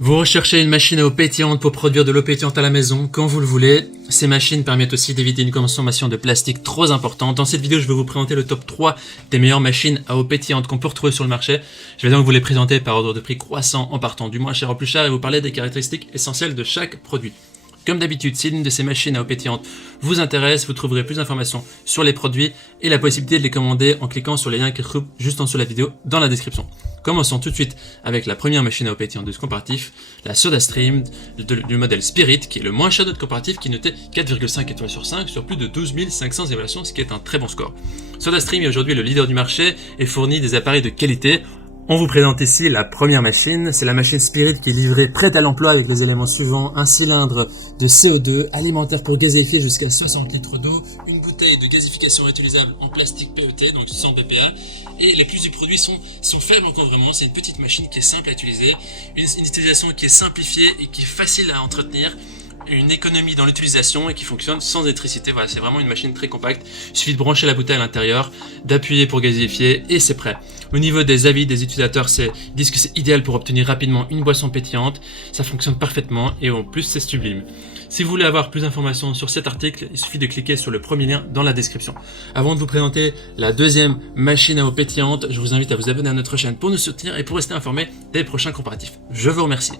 Vous recherchez une machine à eau pétillante pour produire de l'eau pétillante à la maison, quand vous le voulez. Ces machines permettent aussi d'éviter une consommation de plastique trop importante. Dans cette vidéo, je vais vous présenter le top 3 des meilleures machines à eau pétillante qu'on peut retrouver sur le marché. Je vais donc vous les présenter par ordre de prix croissant en partant du moins cher au plus cher et vous parler des caractéristiques essentielles de chaque produit. Comme d'habitude, si l'une de ces machines à eau pétillante vous intéresse, vous trouverez plus d'informations sur les produits et la possibilité de les commander en cliquant sur les liens qui se trouvent juste en dessous de la vidéo dans la description. Commençons tout de suite avec la première machine à eau pétillante de ce comparatif, la SodaStream du modèle Spirit, qui est le moins cher de notre comparatif, qui notait 4,5 étoiles sur 5 sur plus de 12 500 évaluations, ce qui est un très bon score. SodaStream est aujourd'hui le leader du marché et fournit des appareils de qualité. On vous présente ici la première machine, c'est la machine Spirit qui est livrée prête à l'emploi avec les éléments suivants: un cylindre de CO2, alimentaire pour gazéifier jusqu'à 60 litres d'eau, une bouteille de gazification réutilisable en plastique PET, donc 100 BPA, et les plus du produit sont faibles encore vraiment. C'est une petite machine qui est simple à utiliser, une utilisation qui est simplifiée et qui est facile à entretenir, une économie dans l'utilisation et qui fonctionne sans électricité. Voilà, c'est vraiment une machine très compacte. Il suffit de brancher la bouteille à l'intérieur, d'appuyer pour gazifier et c'est prêt. Au niveau des avis des utilisateurs, ils disent que c'est idéal pour obtenir rapidement une boisson pétillante. Ça fonctionne parfaitement et en plus c'est sublime. Si vous voulez avoir plus d'informations sur cet article, il suffit de cliquer sur le premier lien dans la description. Avant de vous présenter la deuxième machine à eau pétillante, je vous invite à vous abonner à notre chaîne pour nous soutenir et pour rester informé des prochains comparatifs. Je vous remercie.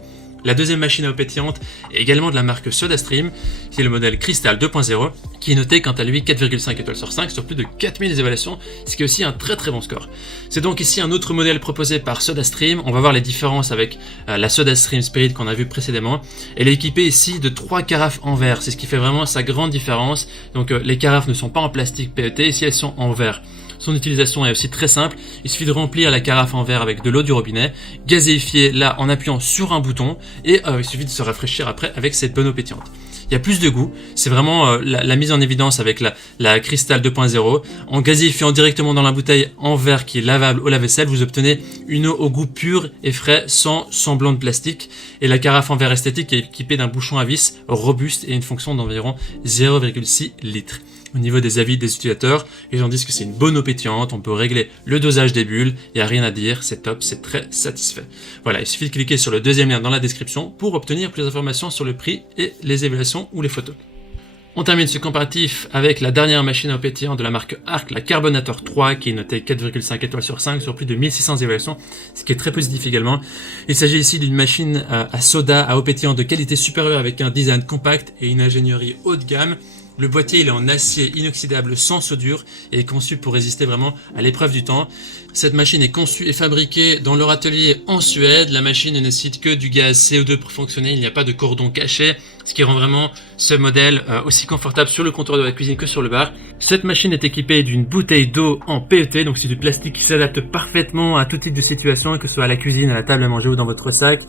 La deuxième machine à eau pétillante est également de la marque SodaStream, qui est le modèle Crystal 2.0, qui est noté quant à lui 4,5 étoiles sur 5 sur plus de 4000 évaluations, ce qui est aussi un très bon score. C'est donc ici un autre modèle proposé par SodaStream. On va voir les différences avec la SodaStream Spirit qu'on a vu précédemment. Elle est équipée ici de 3 carafes en verre, c'est ce qui fait vraiment sa grande différence. Donc les carafes ne sont pas en plastique PET, ici elles sont en verre. Son utilisation est aussi très simple, il suffit de remplir la carafe en verre avec de l'eau du robinet, gazéifier là en appuyant sur un bouton et il suffit de se rafraîchir après avec cette bonne eau pétillante. Il y a plus de goût, c'est vraiment la mise en évidence avec la Crystal 2.0. En gazéifiant directement dans la bouteille en verre qui est lavable au lave-vaisselle, vous obtenez une eau au goût pur et frais sans semblant de plastique. Et la carafe en verre esthétique est équipée d'un bouchon à vis robuste et une fonction d'environ 0,6 litres. Au niveau des avis des utilisateurs, les gens disent que c'est une bonne eau pétillante, on peut régler le dosage des bulles, il n'y a rien à dire, c'est top, c'est très satisfait. Voilà, il suffit de cliquer sur le deuxième lien dans la description pour obtenir plus d'informations sur le prix et les évaluations ou les photos. On termine ce comparatif avec la dernière machine à eau pétillante de la marque Arc, la Carbonator 3, qui est notée 4,5 étoiles sur 5 sur plus de 1600 évaluations, ce qui est très positif également. Il s'agit ici d'une machine à soda à eau pétillante de qualité supérieure avec un design compact et une ingénierie haut de gamme. Le boîtier il est en acier inoxydable sans soudure et est conçu pour résister vraiment à l'épreuve du temps. Cette machine est conçue et fabriquée dans leur atelier en Suède. La machine ne nécessite que du gaz CO2 pour fonctionner, il n'y a pas de cordon caché, ce qui rend vraiment ce modèle aussi confortable sur le comptoir de la cuisine que sur le bar. Cette machine est équipée d'une bouteille d'eau en PET, donc c'est du plastique qui s'adapte parfaitement à tout type de situation, que ce soit à la cuisine, à la table à manger ou dans votre sac.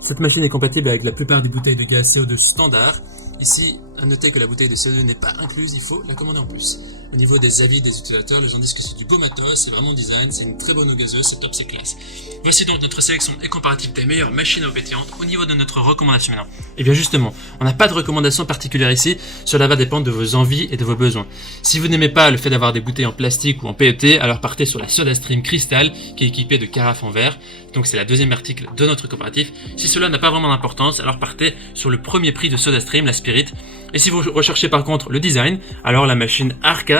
Cette machine est compatible avec la plupart des bouteilles de gaz CO2 standard. Ici, à noter que la bouteille de CO2 n'est pas incluse, il faut la commander en plus. Au niveau des avis des utilisateurs, les gens disent que c'est du beau matos, c'est vraiment design, c'est une très bonne eau gazeuse, c'est top, c'est classe. Voici donc notre sélection et comparatif des meilleures machines à eau pétillante. Au niveau de notre recommandation maintenant, et bien justement, on n'a pas de recommandation particulière ici, cela va dépendre de vos envies et de vos besoins. Si vous n'aimez pas le fait d'avoir des bouteilles en plastique ou en PET, alors partez sur la SodaStream Crystal qui est équipée de carafes en verre. Donc c'est la deuxième article de notre comparatif. Si cela n'a pas vraiment d'importance, alors partez sur le premier prix de SodaStream, la Spirit. Et si vous recherchez par contre le design, alors la machine Arc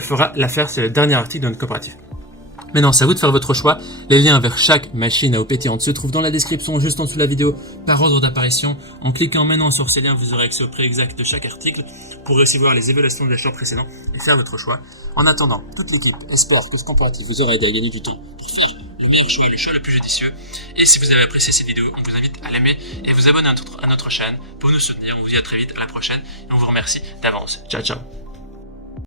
fera l'affaire, c'est le dernier article de notre comparatif. Maintenant, c'est à vous de faire votre choix. Les liens vers chaque machine à eau pétillante se trouvent dans la description juste en dessous de la vidéo par ordre d'apparition. En cliquant maintenant sur ces liens, vous aurez accès au prix exact de chaque article pour aussi voir les évaluations de l'achat précédent et faire votre choix. En attendant, toute l'équipe espère que ce comparatif vous aura aidé à gagner du temps pour faire le meilleur choix, le choix le plus judicieux. Et si vous avez apprécié cette vidéo, on vous invite à l'aimer et vous abonner à notre chaîne pour nous soutenir. On vous dit à très vite, à la prochaine et on vous remercie d'avance. Ciao, ciao.